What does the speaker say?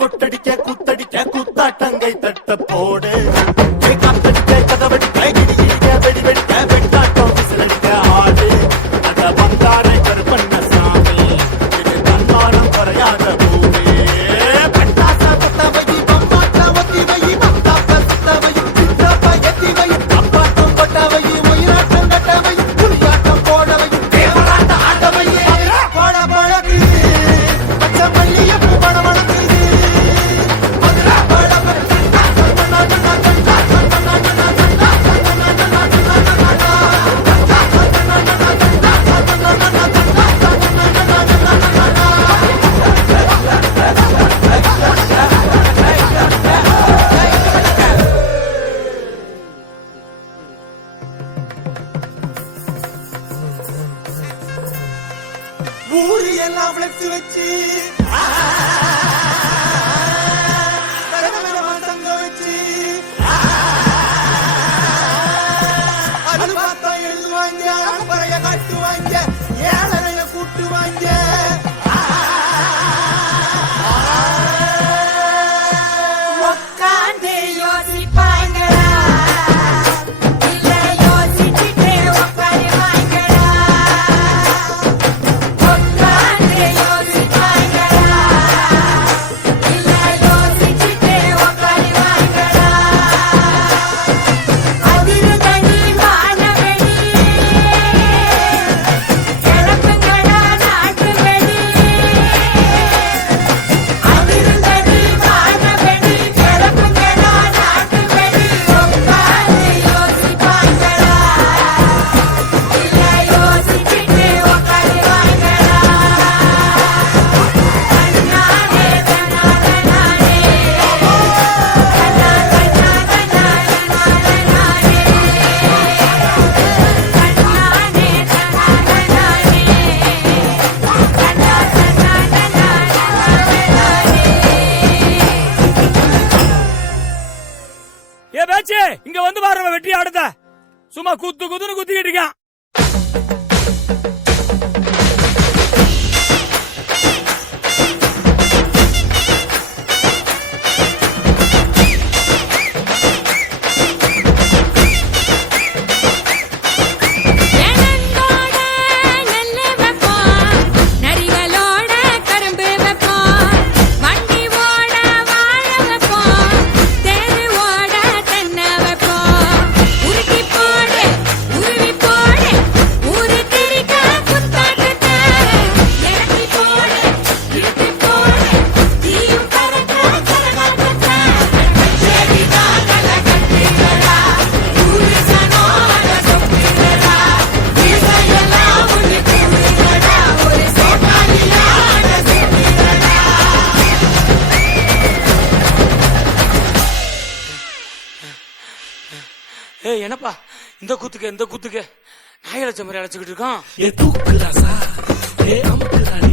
கொட்டடிக்க குத்தடிக்க குத்தாட்டங்கை தட்ட போடு காத்தடிக்க கதவடிக்க இடி இடிக்க வெடி வெடிக்க வெட்டாட்டம் விசிலடிக்க ஆடு அத வந்தாரை கருப்பண்ண சாமி இது தன்மானம் குறையாத பூமி பெட்டாச பத்தவை பம்பாட்ட ஒத்தி வை பந்தாப்ப சுத்தவை சித்தப்ப எத்தி வை அப்பாட்டம் பட்டவை உயிராட்டம் கட்டவை புலியாட்டம் போடவை தேவராட்ட ஆட்டவை போட பழகு பச்சை மல்லிய பூபட வளர்க்குது ஊரு எல்லாம் ஃப்ளெக்ஸ் வச்சு தங்க வச்சு அது பார்த்தா எழுதுவாங்க பறைய கட்டுவாங்க ஏழரைய கூட்டுவாங்க உட்காந்து யோசிப்பாங்களா இல்ல யோசிச்சுட்டே உட்காருவாங்களா உட்காந்து யோசிப்பாங்களா இல்ல யோசிச்சுட்டே உட்காருவாங்களா அதிர்தனி வானவெளி கிளப்புங்கடா நாட்டு வெடி அதிர்தனி வானவெளி கிளப்புங்கடா நாட்டு வெடி உட்காந்து யோசிப்பாங்களா இல்ல யோசிச்சுட்டே உட்காருவாங்களா தன்னாலே தன்னாலே ஏ பேச்சு இங்க வந்து பாருங்க வெற்றி ஆடுத சும்மா குத்து குத்துன்னு குத்திக்கிட்டு இருக்கான். எனந்தோட நெல்லு வைப்போம் நரிகளோட கரும்பு வைப்போம் வண்டி ஓட வாழ வைப்போம் தேரு ஓட தென்னை வைப்போம் உருட்டி போடு உருவி போடு ஊரு திரிக்க புத்தாட்டத்தை இறக்கி போடு இழுத்து போடு தீயும் பறக்க கரகாட்டத்தை செடிதான் கல கட்டுகிறா ஊரு சனோட சொப்புகிறா இசையெல்லாம் உன்னை கூறுகிறா ஒரு சோட்டாலியான சுற்றுகிறா ஏய் என்னப்பா இந்த குத்துக்கு நாய் அழைச்ச மாதிரி அழைச்சுக்கிட்டு இருக்கான். ஏ தூக்குறாசா ஏ அமுக்குறானே